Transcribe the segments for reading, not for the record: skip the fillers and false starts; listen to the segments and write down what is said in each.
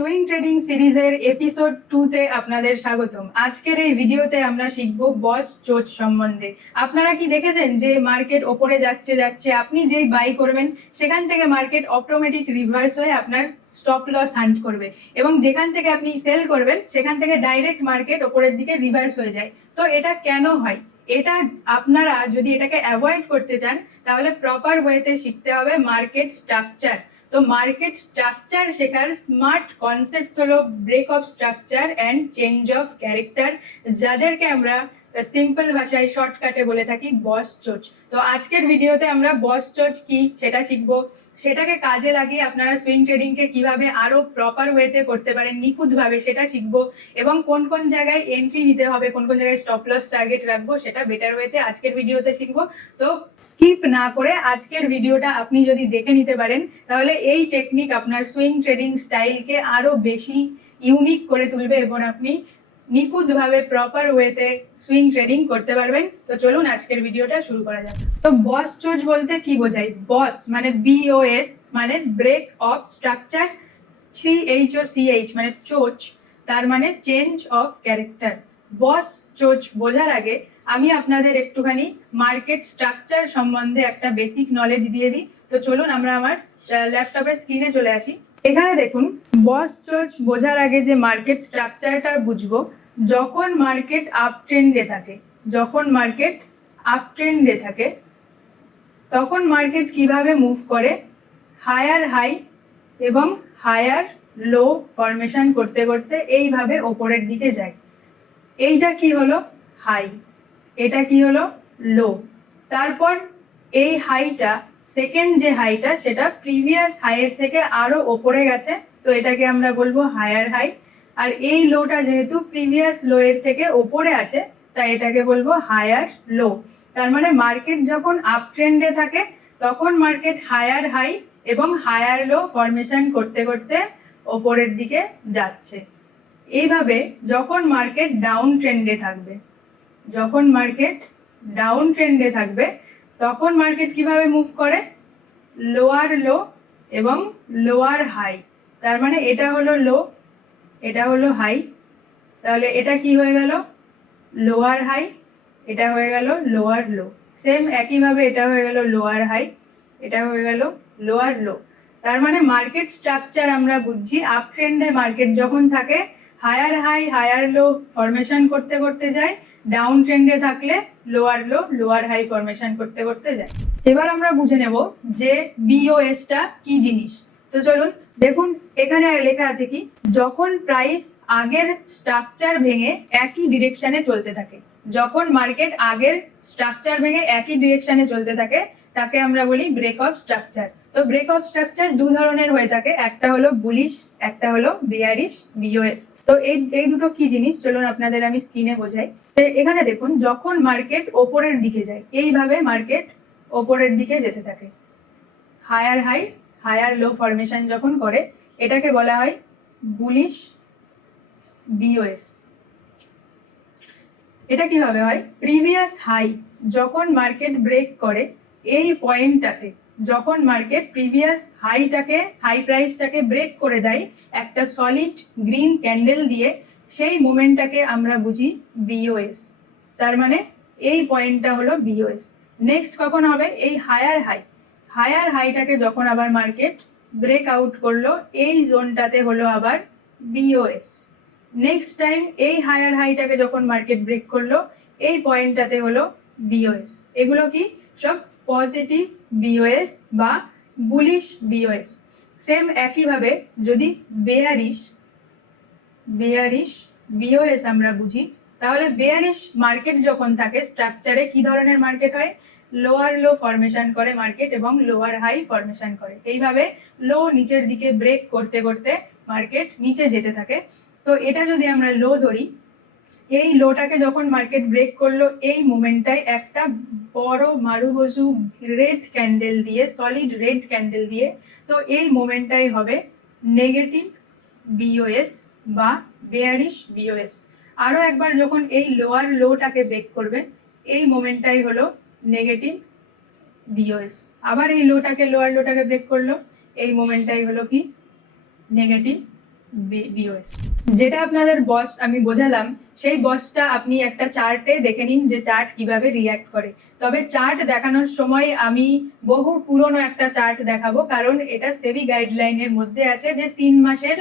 Swing trading সিরিজের episode 2 তে আপনাদের স্বাগতম। আজকের এই ভিডিওতে আমরা শিখব বস চোচ সম্বন্ধে। আপনারা কি দেখেছেন যে মার্কেট ওপরে যাচ্ছে যাচ্ছে আপনি যেই বাই করবেন সেখান থেকে মার্কেট অটোমেটিক রিভার্স হয়ে আপনার স্টপ লস হান্ট করবে, এবং যেখান থেকে আপনি সেল করবেন সেখান থেকে ডাইরেক্ট মার্কেট ওপরের দিকে রিভার্স হয়ে যায়। তো এটা কেন হয়? এটা আপনারা যদি এটাকে অ্যাভয়েড করতে চান তাহলে প্রপার ওয়েতে শিখতে হবে মার্কেট স্ট্রাকচার। তো মার্কেট স্ট্রাকচার শেখার স্মার্ট কনসেপ্ট হলো break of structure and change of character, যাদেরকে আমরা সিম্পল ভাষায় শর্টকাটে বলে থাকি বস চোচ। তো আজকের ভিডিওতে আমরা বস চোচ কি সেটা শিখবো, সেটাকে কাজে লাগিয়ে আপনারা সুইং ট্রেডিং কে কিভাবে আরো প্রপার ওয়েতে করতে পারেন নিখুঁত ভাবে সেটা শিখবো, এবং কোন কোন জায়গায় এন্ট্রি নিতে হবে, কোন কোন জায়গায় স্টপ লস টার্গেট রাখবো সেটা বেটার ওয়েতে আজকের ভিডিওতে শিখবো। তো স্কিপ না করে আজকের ভিডিওটা আপনি যদি দেখে নিতে পারেন তাহলে এই টেকনিক আপনার সুইং ট্রেডিং স্টাইলকে আরো বেশি ইউনিক করে তুলবে এবং আপনি নিখুঁতভাবে প্রপার ওয়েতে সুইং ট্রেডিং করতে পারবেন। তো চলুন আজকের ভিডিওটা শুরু করা যাক। তো বস চোচ বলতে কি বোঝায়? বস মানে BOS মানে ব্রেক অফ স্ট্রাকচার, CHOCH মানে চোচ, তার মানে চেঞ্জ অফ ক্যারেক্টার। বস চোচ বোঝার আগে আমি আপনাদের একটুখানি মার্কেট স্ট্রাকচার সম্বন্ধে একটা বেসিক নলেজ দিয়ে দিই। তো চলুন আমরা আমার ল্যাপটপের স্ক্রিনে চলে আসি। এখানে দেখুন, বস চোচ বোঝার আগে যে মার্কেট স্ট্রাকচারটা বুঝবো, যখন মার্কেট আপ ট্রেন্ডে থাকে, যখন মার্কেট আপ ট্রেন্ডে থাকে তখন মার্কেট কিভাবে মুভ করে, হায়ার হাই এবং হায়ার লো ফরমেশন করতে করতে এইভাবে ওপরের দিকে যায়। এইটা কি হলো? হাই। এটা কি হলো? লো। তারপর এই হাইটা, সেকেন্ড যে হাইটা সেটা প্রিভিয়াস হাইয়ের থেকে আরো ওপরে গেছে, তো এটাকে আমরা বলবো হায়ার হাই। আর এই লোটা যেহেতু প্রিভিয়াস লো এর থেকে ওপরে আছে তাই এটাকে বলবো হায়ার লো। তার মানে মার্কেট যখন আপ ট্রেন্ডে থাকে তখন মার্কেট হায়ার হাই এবং হায়ার লো ফরমেশন করতে করতে ওপরের দিকে যাচ্ছে। এইভাবে যখন মার্কেট ডাউন ট্রেন্ডে থাকবে, যখন মার্কেট ডাউন ট্রেন্ডে থাকবে তখন মার্কেট কিভাবে মুভ করে, লোয়ার লো এবং লোয়ার হাই। তার মানে এটা হলো লো, এটা হলো হাই, তাহলে এটা কি হয়ে গেল? লোয়ার হাই, এটা হয়ে গেল লোয়ার লো। সেম একইভাবে এটা হয়ে গেল লোয়ার হাই, এটা হয়ে গেল লোয়ার লো। তার মানে মার্কেট স্ট্রাকচার আমরা বুঝছি, আপ ট্রেন্ডে মার্কেট যখন থাকে higher high higher low formation করতে করতে যায়, ডাউন ট্রেন্ডে থাকলে lower low lower high formation করতে করতে যায়। এবার আমরা বুঝে নেব যে BOS-টা কি জিনিস। তো চলুন দেখুন, এখানে লেখা আছে কি, যখন প্রাইস আগের স্ট্রাকচার ভেঙে একই ডিরেকশনে চলতে থাকে, যখন মার্কেট আগের স্ট্রাকচার ভেঙে একই ডিরেকশনে চলতে থাকে তাকে আমরা বলি ব্রেক অফ স্ট্রাকচার। তো ব্রেক অফ স্ট্রাকচার দু ধরনের হয়ে থাকে, একটা হলো বুলিশ, একটা হলো বেয়ারিশ BOS। তো এই দুটো কি জিনিস চলুন আপনাদের আমি স্ক্রিনে বোঝাই। তো এখানে দেখুন, যখন মার্কেট ওপরের দিকে যায়, এইভাবে মার্কেট ওপরের দিকে যেতে থাকে, higher high higher low formation যখন করে এটাকে বলা হয় বুলিশ BOS। এটা কিভাবে হয়? প্রিভিয়াস হাই যখন মার্কেট ব্রেক করে, এই পয়েন্টটাতে যখন মার্কেট প্রিভিয়াস হাইটাকে, হাই প্রাইসটাকে ব্রেক করে দেয় একটা সলিড গ্রিন ক্যান্ডেল দিয়ে, সেই মোমেন্টটাকে আমরা বুঝি BOS। তার মানে এই পয়েন্টটা হলো BOS। নেক্সট কখন হবে? এই হায়ার হাই, হায়ার হাইটাকে যখন আবার মার্কেট ব্রেক আউট করলো এই জোনটাতে হলো আবার BOS। নেক্সট টাইম এই হায়ার হাইটাকে যখন মার্কেট ব্রেক করলো এই পয়েন্টটাতে হলো BOS। এগুলো কি সব পজিটিভ BOS বা বুলিশ BOS। সেম একইভাবে যদি বেয়ারিশ BOS আমরা বুঝি, তাহলে বেয়ারিশ মার্কেট যখন থাকে স্ট্রাকচারে কি ধরনের মার্কেট হয়? লোয়ার লো ফরমেশন করে মার্কেট এবং লোয়ার হাই ফরমেশন করে। এইভাবে লো নিচের দিকে ব্রেক করতে করতে মার্কেট নিচে যেতে থাকে। তো এটা যদি আমরা লো ধরি, এই লোটাকে যখন মার্কেট ব্রেক করলো এই মোমেন্টটায় একটা বড় মারুগোসু রেড ক্যান্ডেল দিয়ে, সলিড রেড ক্যান্ডেল দিয়ে, তো এই মোমেন্টটাই হবে নেগেটিভ BOS বা বেয়ারিশ BOS। আরো একবার যখন এই লোয়ার লোটাকে ব্রেক করবে এই মোমেন্টটাই হলো নেগেটিভ BOS। আবার এই লোটাকে, লোয়ার লোটাকে ব্রেক করলো এই মোমেন্টটাই হলো কি? Negative BOS. যেটা আপনাদের বস আমি বোঝালাম, সেই বসটা আপনি একটা চার্টে দেখে নিন যে চার্ট কিভাবে রিয়্যাক্ট করে। তবে চার্ট দেখানোর সময় আমি বহু পুরনো একটা চার্ট দেখাবো, কারণ এটা সেবি গাইডলাইনের মধ্যে আছে যে 3 মাসের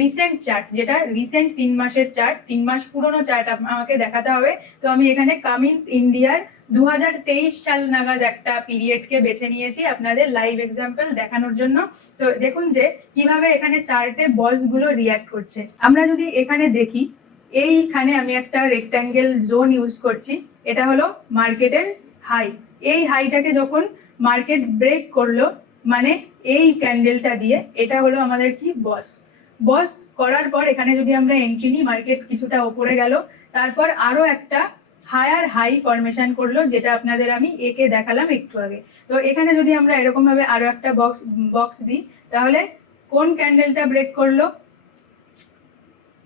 রিসেন্ট চার্ট, যেটা রিসেন্ট 3 মাসের চার্ট, 3 মাস পুরনো চার্ট আমাকে দেখাতে হবে। তো আমি এখানে কামিন্স ইন্ডিয়ার 2023 সাল নাগাদ একটা পিরিয়ডকে বেছে নিয়েছি আপনাদের লাইভ এক্সাম্পল দেখানোর জন্য। তো দেখুন যে কিভাবে এখানে চার্টে বসগুলো রিয়্যাক্ট করছে। আমরা যদি এখানে দেখি, এইখানে আমি একটা রেক্ট্যাঙ্গেল জোন ইউজ করছি, এটা হলো মার্কেটের হাই। এই হাইটাকে যখন মার্কেট ব্রেক করলো, মানে এই ক্যান্ডেলটা দিয়ে, এটা হলো আমাদের কি বস করার পর এখানে যদি আমরা এন্ট্রি নিই, মার্কেট কিছুটা ওপরে গেল, তারপর আরো একটা হায়ার হাই ফরমেশন করলো, যেটা আপনাদের আমি একে দেখালাম একটু আগে। তো এখানে যদি আমরা এরকম ভাবে আরো একটা বক্স দিই, তাহলে কোন ক্যান্ডেলটা ব্রেক করলো?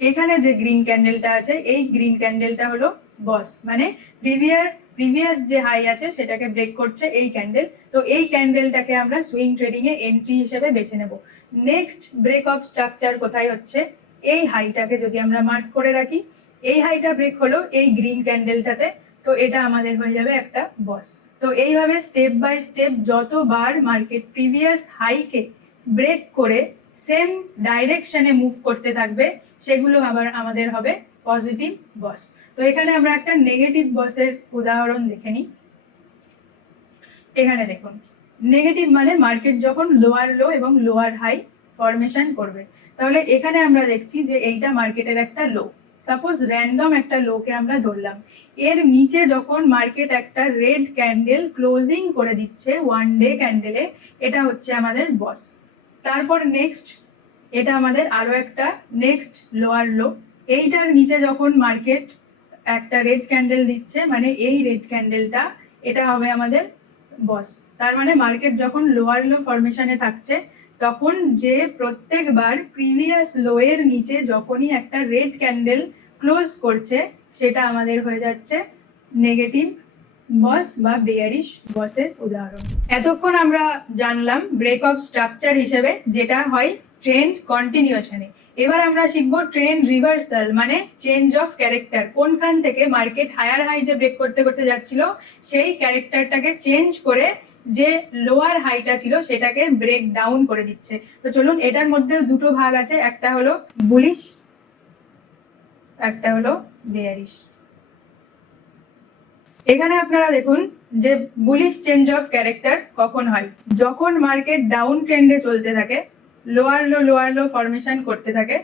এখানে যে গ্রিন ক্যান্ডেলটা আছে, এই গ্রিন ক্যান্ডেলটা হলো বস, মানে প্রিভিয়াস যে হাই আছে সেটাকে ব্রেক করছে এই ক্যান্ডেল। তো এই ক্যান্ডেলটাকে আমরা সুইং ট্রেডিং এ এন্ট্রি হিসেবে বেছে নেব। নেক্সট ব্রেক অফ স্ট্রাকচার কোথায় হচ্ছে? এই হাইটাকে যদি আমরা মার্ক করে রাখি, এই হাইটা ব্রেক হলো এই গ্রিন ক্যান্ডেলটাতে, তো এটা আমাদের হয়ে যাবে একটা বস। তো এইভাবে স্টেপ বাই স্টেপ যতবার মার্কেট প্রিভিয়াস হাইকে ব্রেক করে সেম ডাইরেকশনে মুভ করতে থাকবে, সেগুলো আবার আমাদের হবে পজিটিভ বস। তো এখানে আমরা একটা নেগেটিভ বসের উদাহরণ দেখে নিই। এখানে দেখুন, নেগেটিভ মানে মার্কেট যখন লোয়ার লো এবং লোয়ার হাই ফরমেশন করবে। তাহলে এখানে আমরা দেখছি যে এইটা মার্কেটের একটা লো, সাপোজ র্যান্ডম একটা লোকে আমরা ধরলাম, এর নিচে যখন মার্কেট একটা রেড ক্যান্ডেল ক্লোজিং করে দিচ্ছে ওয়ান ডে ক্যান্ডেলে, এটা হচ্ছে আমাদের বস। তারপর নেক্সট, এটা আমাদের আরো একটা নেক্সট লোয়ার লো, এইটার নিচে যখন মার্কেট একটা রেড ক্যান্ডেল দিচ্ছে, মানে এই রেড ক্যান্ডেলটা, এটা হবে আমাদের বস। তার মানে মার্কেট যখন লোয়ার লো ফরমেশনে থাকছে, তখন যে প্রত্যেকবার প্রিভিয়াস লো এর নিচে যখনই একটা রেড ক্যান্ডেল ক্লোজ করছে, সেটা আমাদের হয়ে যাচ্ছে নেগেটিভ বস বা বেয়ারিশ বসের উদাহরণ। এতক্ষণ আমরা জানলাম ব্রেক অফ স্ট্রাকচার হিসেবে, যেটা হয় ট্রেন্ড কন্টিনিউশনে। এবার আমরা শিখবো ট্রেন্ড রিভার্সাল, মানে চেঞ্জ অফ ক্যারেক্টার। কোনখান থেকে মার্কেট হায়ার হাই যে ব্রেক করতে করতে যাচ্ছিল, সেই ক্যারেক্টারটাকে চেঞ্জ করে যে লোয়ার হাইটা ছিল সেটাকে ব্রেক ডাউন করে দিচ্ছে। তো চলুন, এটার মধ্যে দুটো ভাগ আছে, একটা হলো বুলিশ, একটা হলো বেয়ারিশ। এখানে আপনারা দেখুন যে বুলিশ চেঞ্জ অফ ক্যারেক্টার কখন হয়? যখন মার্কেট ডাউন ট্রেন্ডে চলতে থাকে, লোয়ার লো ফরমেশন করতে থাকে,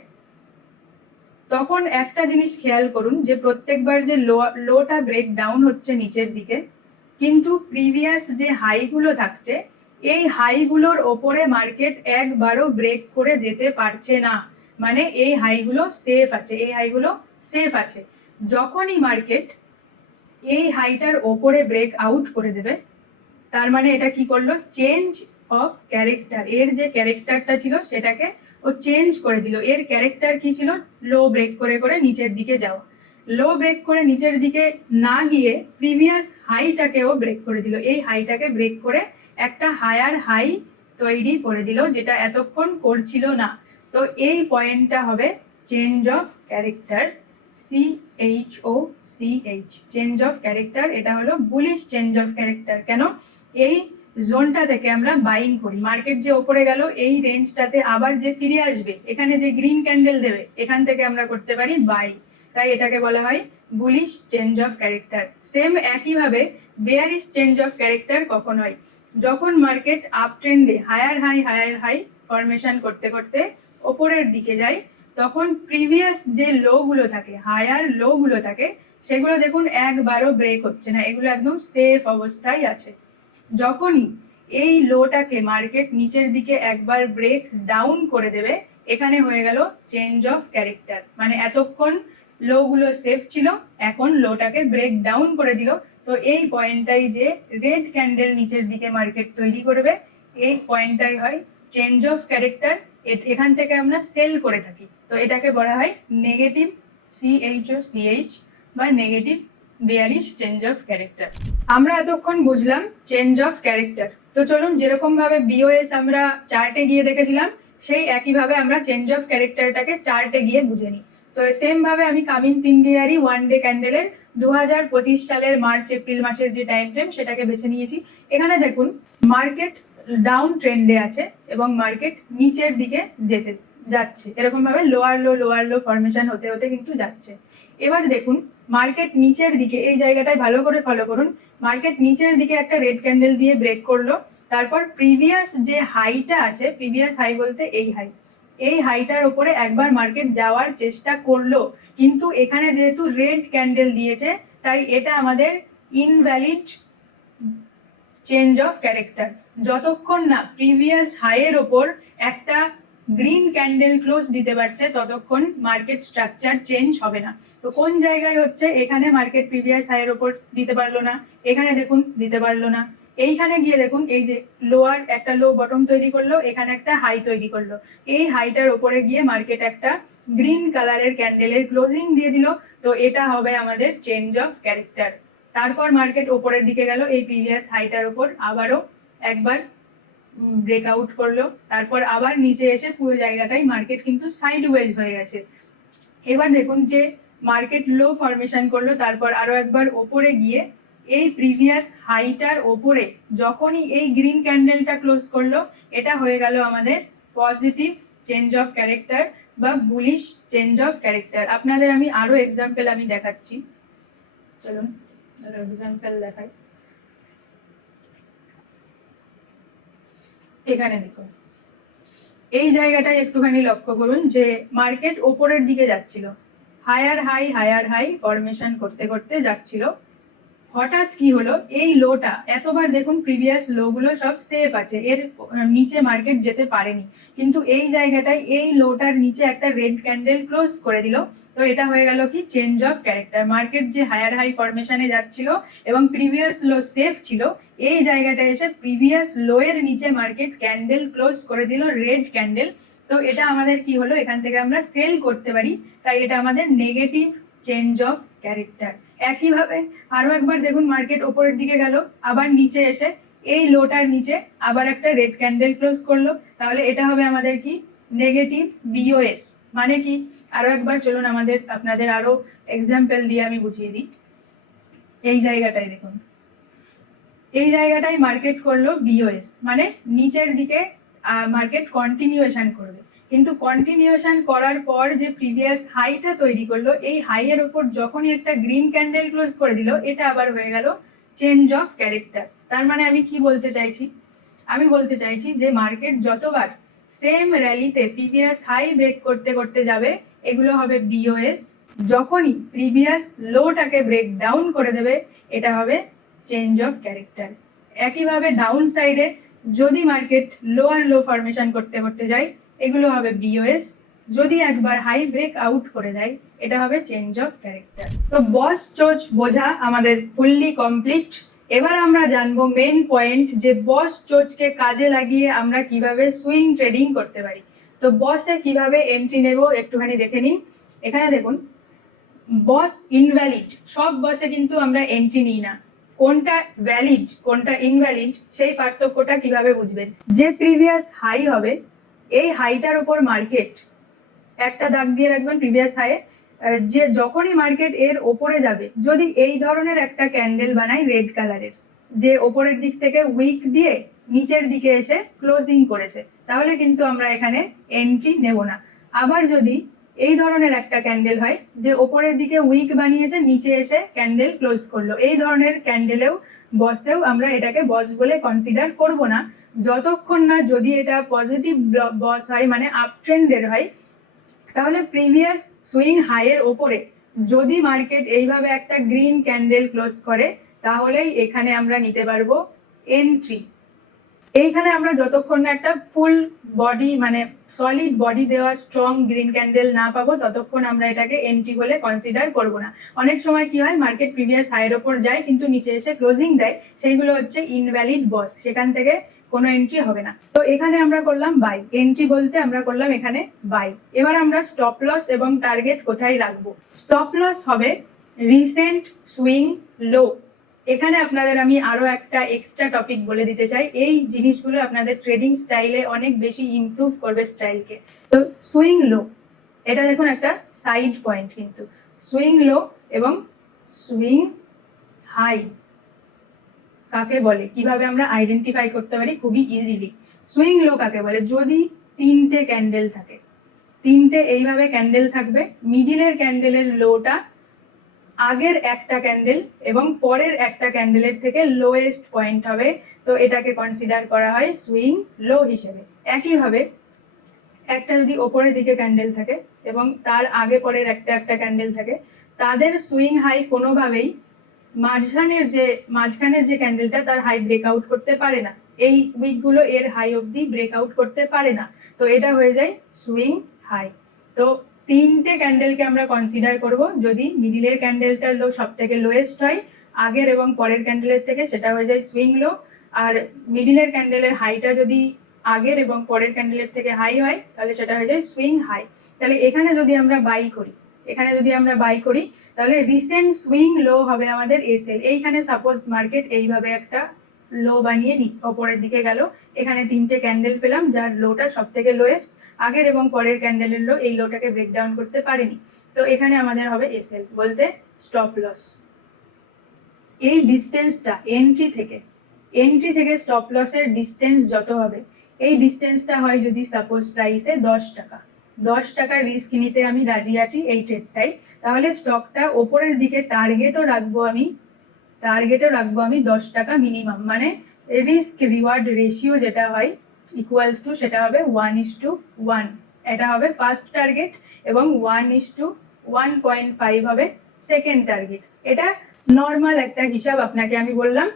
তখন একটা জিনিস খেয়াল করুন যে প্রত্যেকবার যে লোটা ব্রেক ডাউন হচ্ছে নিচের দিকে, কিন্তু প্রিভিয়াস যে হাইগুলো থাকছে, এই হাইগুলোর ওপরে মার্কেট একবারও ব্রেক করে যেতে পারছে না, মানে এই হাইগুলো সেফ আছে, এই হাইগুলো সেফ আছে। যখনই মার্কেট এই হাইটার ওপরে ব্রেক আউট করে দেবে, তার মানে এটা কি করলো? Change of character. এর যে ক্যারেক্টারটা ছিল সেটাকে ও চেঞ্জ করে দিল। এর ক্যারেক্টার কি ছিল? লো ব্রেক করে করে নিচের দিকে যাওয়া। লো ব্রেক করে নিচের দিকে না গিয়ে প্রিভিয়াস হাইটাকেও ব্রেক করে দিল। এই হাইটাকে ব্রেক করে একটা হায়ার হাই তৈরি করে দিল, যেটা এতক্ষণ করছিল না। তো এই পয়েন্টটা হবে change of character, CHOCH, change of character. এটা হলো বুলিশ চেঞ্জ অফ ক্যারেক্টার। কেন? এই জোনটা থেকে আমরা বাইং করি, মার্কেট যে ওপরে গেল এই রেঞ্জটাতে আবার যে ফিরে আসবে, এখানে যে গ্রিন ক্যান্ডেল দেবে, এখান থেকে আমরা করতে পারি বাই। তাই এটাকে বলা হয় bullish change of character. Same একইভাবে বেয়ারিশ চেঞ্জ অফ ক্যারেক্টার কখন হয়? যখন মার্কেট আপ ট্রেন্ডে হায়ার হাই ফরমেশন করতে করতে ওপরের দিকে যায়, তখন প্রিভিয়াস যে লো গুলো থাকে, হায়ার লো গুলো থাকে, সেগুলো দেখুন একবারও ব্রেক হচ্ছে না, এগুলো একদম সেফ অবস্থায় আছে। যখনই এই লোটাকে মার্কেট নিচের দিকে একবার ব্রেক ডাউন করে দেবে, এখানে হয়ে গেল চেঞ্জ অফ ক্যারেক্টার, মানে এতক্ষণ লো গুলো সেফ ছিল, এখন লোটাকে ব্রেক ডাউন করে দিল। তো এই পয়েন্টটাই যে রেড ক্যান্ডেল নিচের দিকে মার্কেট তৈরি করবে, এই পয়েন্টটাই হয় চেঞ্জ অফ ক্যারেক্টার। এখান থেকে আমরা সেল করে থাকি, তো এটাকে বলা হয় নেগেটিভ CHOCH বা negative bearish change of character. আমরা এতক্ষণ বুঝলাম চেঞ্জ অফ ক্যারেক্টার। তো চলুন, যেরকম ভাবে বিওএস আমরা চার্টে গিয়ে দেখেছিলাম, সেই একইভাবে আমরা চেঞ্জ অফ ক্যারেক্টারটাকে চার্টে গিয়ে বুঝে নিই। তো সেম ভাবে আমি কামিন্স ইন্ডিয়ারই 1 ডে ক্যান্ডেলের 2025 সালের মার্চ এপ্রিল মাসের যে টাইম ফ্রেম সেটাকে বেছে নিয়েছি। এখানে দেখুন মার্কেট ডাউন ট্রেন্ডে আছে এবং মার্কেট নিচের দিকে যাচ্ছে, এরকম ভাবে লোয়ার লো ফরমেশন হতে হতে কিন্তু যাচ্ছে। এবার দেখুন মার্কেট নিচের দিকে, এই জায়গাটায় ভালো করে ফলো করুন, মার্কেট নিচের দিকে একটা রেড ক্যান্ডেল দিয়ে ব্রেক করলো, তারপর প্রিভিয়াস যে হাইটা আছে, প্রিভিয়াস হাই বলতে এই হাইটার ওপরে একবার মার্কেট যাওয়ার চেষ্টা করলো, কিন্তু এখানে যেহেতু রেড ক্যান্ডেল দিয়েছে তাই এটা আমাদের ইনভ্যালিড চেঞ্জ অফ ক্যারেক্টার। যতক্ষণ না প্রিভিয়াস হাইয়ের ওপর একটা গ্রিন ক্যান্ডেল ক্লোজ দিতে পারছে ততক্ষণ মার্কেট স্ট্রাকচার চেঞ্জ হবে না। তো কোন জায়গায় হচ্ছে, এখানে মার্কেট প্রিভিয়াস হাইয়ের ওপর দিতে পারলো না, এখানে দেখুন দিতে পারলো না, এইখানে গিয়ে দেখুন এই যে লোয়ার একটা লো বটম তৈরি করলো, এখানে একটা হাই তৈরি করলো, এই হাইটার ওপরে গিয়ে মার্কেট একটা গ্রিন কালারের ক্যান্ডেলের ক্লোজিং দিয়ে দিল। তো এটা হবে আমাদের চেঞ্জ অফ ক্যারেক্টার। তারপর মার্কেট ওপরের দিকে গেল, এই প্রিভিয়াস হাইটার ওপর আবারও একবার ব্রেকআউট করলো, তারপর আবার নিচে এসে পুরো জায়গাটাই মার্কেট কিন্তু সাইডওয়েজ হয়ে গেছে। এবার দেখুন যে মার্কেট লো ফরমেশন করলো, তারপর আরো একবার ওপরে গিয়ে এই প্রিভিয়াস হাইটার ওপরে যখনই এই গ্রিন ক্যান্ডেলটা ক্লোজ করলো, এটা হয়ে গেল আমাদের পজিটিভ চেঞ্জ অফ ক্যারেক্টার বা বুলিশ চেঞ্জ অফ ক্যারেক্টার। আপনাদের আমি আরো এক্সাম্পল আমি দেখাচ্ছি, চলুন এক্সাম্পল দেখাই। এখানে দেখুন এই জায়গাটায় একটুখানি লক্ষ্য করুন যে মার্কেট ওপরের দিকে যাচ্ছিল, হায়ার হাই ফরমেশন করতে করতে যাচ্ছিল, হঠাৎ কি হলো, এই লোটা এতবার দেখুন প্রিভিয়াস লো গুলো সব সেফ আছে, এর নিচে মার্কেট যেতে পারেনি, কিন্তু এই জায়গাটায় এই লোটার নিচে একটা রেড ক্যান্ডেল ক্লোজ করে দিল। তো এটা হয়ে গেল কি চেঞ্জ অফ ক্যারেক্টার। মার্কেট যে হায়ার হাই ফরমেশনে যাচ্ছিল এবং প্রিভিয়াস লো সেফ ছিল, এই জায়গাটায় এসে প্রিভিয়াস লো এর নিচে মার্কেট ক্যান্ডেল ক্লোজ করে দিল রেড ক্যান্ডেল। তো এটা আমাদের কি হলো, এখান থেকে আমরা সেল করতে পারি, তাই এটা আমাদের নেগেটিভ চেঞ্জ অফ ক্যারেক্টার। একইভাবে আরো একবার দেখুন মার্কেট ওপরের দিকে গেল, আবার নিচে এসে এই লোটার নিচে আবার একটা রেড ক্যান্ডেল ক্লোজ করলো, তাহলে এটা হবে আমাদের কি নেগেটিভ বিওএস। মানে কি, আরো একবার চলুন আপনাদের আরো এক্সাম্পল দিয়ে আমি বুঝিয়ে দিই। এই জায়গাটায় দেখুন, এই জায়গাটায় মার্কেট করলো বিওএস, মানে নিচের দিকে মার্কেট কন্টিনিউয়েশন করবে, কিন্তু কন্টিনিউয়েশন করার পর যে প্রিভিয়াস হাইটা তৈরি করলো, এই হাইয়ের উপর যখনই একটা গ্রিন ক্যান্ডেল ক্লোজ করে দিল, এটা আবার হয়ে গেল চেঞ্জ অফ ক্যারেক্টার। তার মানে আমি কি বলতে চাইছি, আমি বলতে চাইছি যে মার্কেট যতবার সেম র্যালিতে প্রিভিয়াস হাই ব্রেক করতে করতে যাবে, এগুলো হবে বিওএস। যখনই প্রিভিয়াস লোটাকে ব্রেক ডাউন করে দেবে, এটা হবে চেঞ্জ অফ ক্যারেক্টার। একইভাবে ডাউন সাইডে যদি মার্কেট লোয়ার লো ফরমেশন করতে করতে যায়, এগুলো হবে বিওএস। যদি একবার হাই ব্রেক আউট করে দেয়, এটা হবে চেঞ্জ অফ ক্যারেক্টার। তো বস চোচ বোঝা আমাদের ফুললি কমপ্লিট। এবার আমরা জানবো মেন পয়েন্ট, যে বস চোচকে কাজে লাগিয়ে আমরা কিভাবে সুইং ট্রেডিং করতে পারি। তো বসে কিভাবে এন্ট্রি নেব একটুখানি দেখে নিন। এখানে দেখুন বস ইনভ্যালিড, সব বসে কিন্তু আমরা এন্ট্রি নিই না, কোনটা ভ্যালিড কোনটা ইনভ্যালিড সেই পার্থক্যটা কিভাবে বুঝবেন। যে প্রিভিয়াস হাই হবে, এই হাইটার উপর মার্কেট একটা দাগ দিয়ে রাখবেন প্রিভিয়াস হাইয়ে, যে যখনই মার্কেট এর ওপরে যাবে, যদি এই ধরনের একটা ক্যান্ডেল বানায় রেড কালারের, যে ওপরের দিক থেকে উইক দিয়ে নিচের দিকে এসে ক্লোজিং করেছে, তাহলে কিন্তু আমরা এখানে এন্ট্রি নেব না। আবার যদি এই ধরনের একটা ক্যান্ডেল হয় যে ওপরের দিকে উইক বানিয়েছে, নিচে এসে ক্যান্ডেল ক্লোজ করলো, এই ধরনের ক্যান্ডেলেও বসেও আমরা এটাকে বস বলে কনসিডার করব না, যতক্ষণ না যদি এটা পজিটিভ বস হয়, মানে আপ ট্রেন্ডের হয়। তাহলে প্রিভিয়াস সুইং হাইয়ের ওপরে যদি মার্কেট এইভাবে একটা গ্রিন ক্যান্ডেল ক্লোজ করে, তাহলেই এখানে আমরা নিতে পারবো এন্ট্রি। এইখানে আমরা যতক্ষণ না একটা ফুল বডি মানে সলিড বডি দেওয়া স্ট্রং গ্রিন ক্যান্ডেল না পাবো, ততক্ষণ আমরা এটাকে এন্ট্রি বলে কনসিডার করব না। অনেক সময় কি হয়, মার্কেট প্রিভিয়াস হাইয়ের ওপর যায় কিন্তু নিচে এসে ক্লোজিং দেয়, সেইগুলো হচ্ছে ইনভ্যালিড বস, সেখান থেকে কোনো এন্ট্রি হবে না। তো এখানে আমরা করলাম বাই, এন্ট্রি বলতে আমরা করলাম এখানে বাই। এবার আমরা স্টপ লস এবং টার্গেট কোথায় রাখবো। স্টপ লস হবে রিসেন্ট সুইং লো, এখানে আপনাদের আমি আরো একটা এক্সট্রা টপিক বলে দিতে চাই, এই জিনিসগুলো আপনাদের ট্রেডিং স্টাইলে অনেক বেশি ইমপ্রুভ করবে স্টাইলকে। তো সুইং লো, এটা দেখুন একটা সাইড পয়েন্ট, কিন্তু সুইং লো এবং সুইং হাই কাকে বলে, কিভাবে আমরা আইডেন্টিফাই করতে পারি খুবই ইজিলি। সুইং লো কাকে বলে, যদি তিনটে ক্যান্ডেল থাকে, তিনটে এইভাবে ক্যান্ডেল থাকবে, মিডিলের ক্যান্ডেলের লোটা আগের একটা ক্যান্ডেল এবং পরের একটা ক্যান্ডেলের থেকে লোয়েস্ট পয়েন্ট হবে, তো এটাকে কনসিডার করা হয় সুইং লো হিসেবে। একইভাবে একটা যদি ওপরের দিকে ক্যান্ডেল থাকে এবং তার আগে পরের একটা ক্যান্ডেল থাকে, তাদের সুইং হাই কোনোভাবেই মাঝখানের যে ক্যান্ডেলটা তার হাই ব্রেকআউট করতে পারে না, এই উইকগুলো এর হাই অবধি ব্রেকআউট করতে পারে না, তো এটা হয়ে যায় সুইং হাই। তো তিনটে ক্যান্ডেলকে আমরা কনসিডার করব, যদি মিডিলের ক্যান্ডেলটার লো সব থেকে লোয়েস্ট হয় আগের এবং পরের ক্যান্ডেলের থেকে, সেটা হয়ে যায় সুইং লো। আর মিডিলের ক্যান্ডেলের হাইটা যদি আগের এবং পরের ক্যান্ডেলের থেকে হাই হয়, তাহলে সেটা হয়ে যায় সুইং হাই। তাহলে এখানে যদি আমরা বাই করি, তাহলে রিসেন্ট সুইং লো হবে আমাদের এসএল। এইখানে সাপোজ মার্কেট এইভাবে একটা লো বানিয়ে ওপরের দিকে গেল, এখানে তিনটে ক্যান্ডেল পেলাম যার লোটা সব থেকে লোয়েস্ট, আগের এবং পরের ক্যান্ডেলের লো এই লোটাকে ব্রেকডাউন করতে পারেনি, তো এখানে আমাদের হবে এসএল, বলতে স্টপ লস। এই ডিস্টেন্সটা এন্ট্রি থেকে স্টপ লসের ডিস্টেন্স যত হবে, এই ডিস্টেন্সটা হয় যদি সাপোজ প্রাইসে 10 টাকার রিস্ক নিতে আমি রাজি আছি এই ট্রেডটাই, তাহলে স্টকটা ওপরের দিকে টার্গেটও রাখবো আমি 10 টাকা মিনিমাম, মানে রিস্ক রিওয়ার্ড রেশিও যেটা হয় ইকুয়ালস টু, সেটা হবে 1:1, এটা হবে ফার্স্ট টার্গেট এবং 1:1.5 হবে সেকেন্ড টার্গেট। এটা নর্মাল একটা হিসাব আপনাকে আমি বললাম।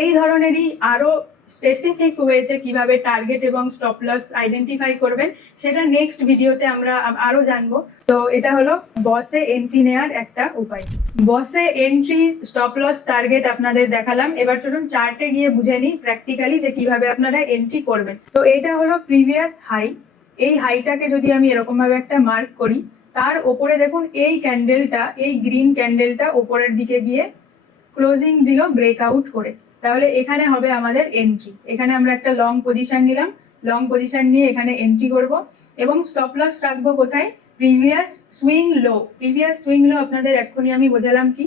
এই ধরনেরই আরো স্পেসিফিক ওয়েতে কিভাবে টার্গেট এবং স্টপ লস আইডেন্টিফাই করবেন, সেটা নেক্সট ভিডিওতে আমরা আরো জানবো। তো এটা হলো বসে এন্ট্রি নেওয়ার একটা উপায়। বসে এন্ট্রি, স্টপ লস, টার্গেট আপনাদের দেখালাম, এবার চলুন চার্টে গিয়ে বুঝে নিই প্র্যাকটিক্যালি যে কিভাবে আপনারা এন্ট্রি করবেন। তো এটা হলো প্রিভিয়াস হাই, এই হাইটাকে যদি আমি এরকম ভাবে একটা মার্ক করি, তার ওপরে দেখুন এই ক্যান্ডেলটা, এই গ্রিন ক্যান্ডেলটা ওপরের দিকে গিয়ে ক্লোজিং দিল ব্রেকআউট করে, তাহলে এখানে হবে আমাদের এন্ট্রি। এখানে আমরা একটা লং পজিশন নিলাম, লং পজিশন নিয়ে এখানে এন্ট্রি করব এবং স্টপ লস রাখবো কোথায়, প্রিভিয়াস সুইং লো। আপনাদের এক্ষুনি আমি বোঝালাম কি,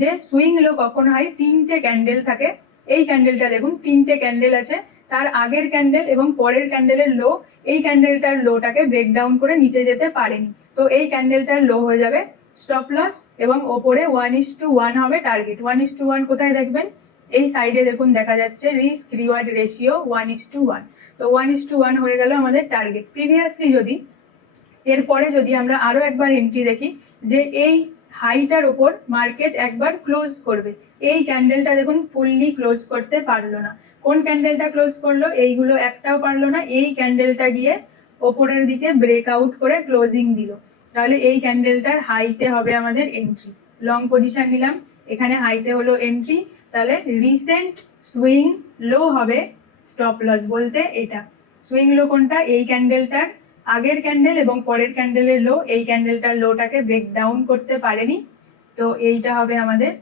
যে সুইং লো কখন হয়, তিনটে ক্যান্ডেল থাকে, এই ক্যান্ডেলটা দেখুন তিনটে ক্যান্ডেল আছে, তার আগের ক্যান্ডেল এবং পরের ক্যান্ডেলের লো, এই ক্যান্ডেলটার লোটাকে ব্রেকডাউন করে নিচে যেতে পারেনি, তো এই ক্যান্ডেলটার লো হয়ে যাবে স্টপ লস এবং ওপরে 1:1 হবে টার্গেট। 1:1 কোথায় দেখবেন, এই সাইডে দেখুন দেখা যাচ্ছে রিস্ক রিওয়ার্ড রেশিও 1:1, তো 1:1 হয়ে গেল আমাদের টার্গেট। প্রিভিয়াসলি এরপরে যদি আমরা আরো একবার এন্ট্রি দেখি, যে এই হাইটার ওপর মার্কেট একবার ক্লোজ করবে, এই ক্যান্ডেলটা দেখুন ফুললি ক্লোজ করতে পারলো না। কোন ক্যান্ডেলটা ক্লোজ করলো, এইগুলো একটাও পারলো না, এই ক্যান্ডেলটা গিয়ে ওপরের দিকে ব্রেকআউট করে ক্লোজিং দিল, তাহলে এই ক্যান্ডেলটার হাইতে হবে আমাদের এন্ট্রি। লং পজিশন নিলাম, এখানে হাইতে হলো এন্ট্রি, তাহলে রিসেন্ট সুইং লো হবে স্টপ লস, বলতে এটা সুইং লো কোনটা, এই ক্যান্ডেলটার আগের ক্যান্ডেল এবং পরের ক্যান্ডেলের লো, এই ক্যান্ডেলটার লোটাকে ব্রেক ডাউন করতে পারেনি, তো এইটা হবে আমাদের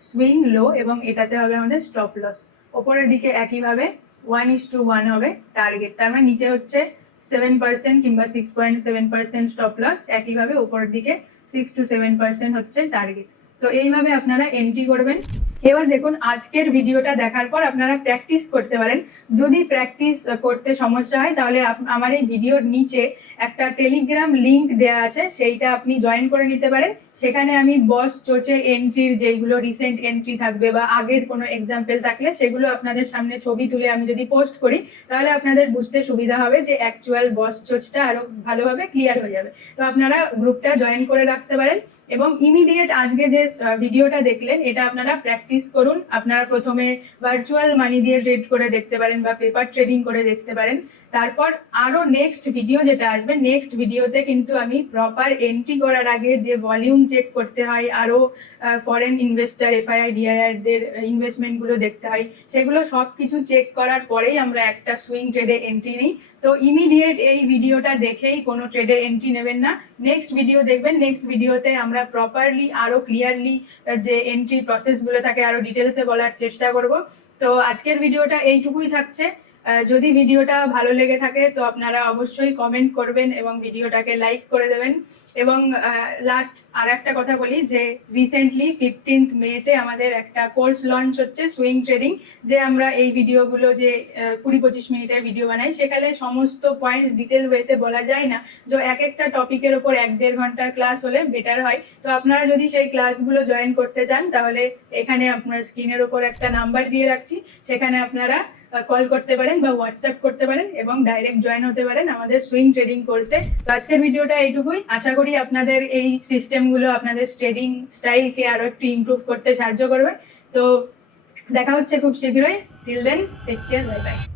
সুইং লো এবং এটাতে হবে আমাদের স্টপ লস। ওপরের দিকে একইভাবে 1:1 হবে টার্গেট, তার মানে নিচে হচ্ছে 7% কিংবা 6.7% স্টপ লস, একইভাবে উপরের দিকে 6 to 7% হচ্ছে টার্গেট। তো এইভাবে আপনারা এন্ট্রি করবেন। এবার দেখুন আজকের ভিডিওটা দেখার পর আপনারা প্র্যাকটিস করতে পারেন। যদি প্র্যাকটিস করতে সমস্যা হয়, তাহলে আমার এই ভিডিওর নিচে একটা টেলিগ্রাম লিংক দেওয়া আছে, সেইটা আপনি জয়েন করে নিতে পারেন। সেখানে আমি বস চোচে এন্ট্রির যেগুলো রিসেন্ট এন্ট্রি থাকবে বা আগের কোনো এক্সাম্পল থাকলে সেগুলো আপনাদের সামনে ছবি তুলে আমি যদি পোস্ট করি, তাহলে আপনাদের বুঝতে সুবিধা হবে, যে অ্যাকচুয়াল বস চোচটা আরো ভালোভাবে ক্লিয়ার হয়ে যাবে। তো আপনারা গ্রুপটা জয়েন করে রাখতে পারেন এবং ইমিডিয়েট আজকে যে ভিডিওটা দেখলেন, এটা আপনারা প্র্যাকটিস করুন। আপনারা প্রথমে ভার্চুয়াল মানি দিয়ে ট্রেড করে দেখতে পারেন বা পেপার ট্রেডিং করে দেখতে পারেন, তারপর আরো নেক্সট ভিডিও যেটা আসবে, নেক্সট ভিডিওতে কিন্তু আমি প্রপার এন্ট্রি করার আগে যে ভলিউম চেক করতে হয়, আরো ফরেন ইনভেস্টার এফআইআই ডিআইআর দের ইনভেস্টমেন্ট গুলো দেখতে হয়, সেগুলো সবকিছু চেক করার পরেই আমরা একটা সুইং ট্রেডে এন্ট্রি নিই। তো ইমিডিয়েট এই ভিডিওটা দেখেই কোনো ট্রেডে এন্ট্রি নেবেন না, নেক্সট ভিডিও দেখবেন। নেক্সট ভিডিওতে আমরা প্রপারলি আরো ক্লিয়ারলি যে এন্ট্রি প্রসেস গুলো থাকে আরো ডিটেলসে বলার চেষ্টা করব। তো আজকের ভিডিওটা এইটুকুই থাকছে। যদি ভিডিওটা ভালো লেগে থাকে তো আপনারা অবশ্যই কমেন্ট করবেন এবং ভিডিওটাকে লাইক করে দেবেন। এবং লাস্ট আর একটা কথা বলি যে রিসেন্টলি 15th মেতে আমাদের একটা কোর্স লঞ্চ হচ্ছে সুইং ট্রেডিং, যে আমরা এই ভিডিওগুলো যে 20-25 মিনিটের ভিডিও বানাই, সেখানে সমস্ত পয়েন্টস ডিটেল ওয়েতে বলা যায় না, যে এক একটা টপিকের ওপর 1-1.5 ঘন্টার ক্লাস হলে বেটার হয়। তো আপনারা যদি সেই ক্লাসগুলো জয়েন করতে চান তাহলে এখানে আপনার স্ক্রিনের ওপর একটা নাম্বার দিয়ে রাখছি, সেখানে আপনারা কল করতে পারেন বা হোয়াটসঅ্যাপ করতে পারেন এবং ডাইরেক্ট জয়েন হতে পারেন আমাদের সুইং ট্রেডিং কোর্সে। তো আজকের ভিডিওটা এইটুকুই। আশা করি আপনাদের এই সিস্টেমগুলো আপনাদের ট্রেডিং স্টাইলকে আরো একটু ইমপ্রুভ করতে সাহায্য করবে। তো দেখা হচ্ছে খুব শীঘ্রই। Till then, take care, bye by.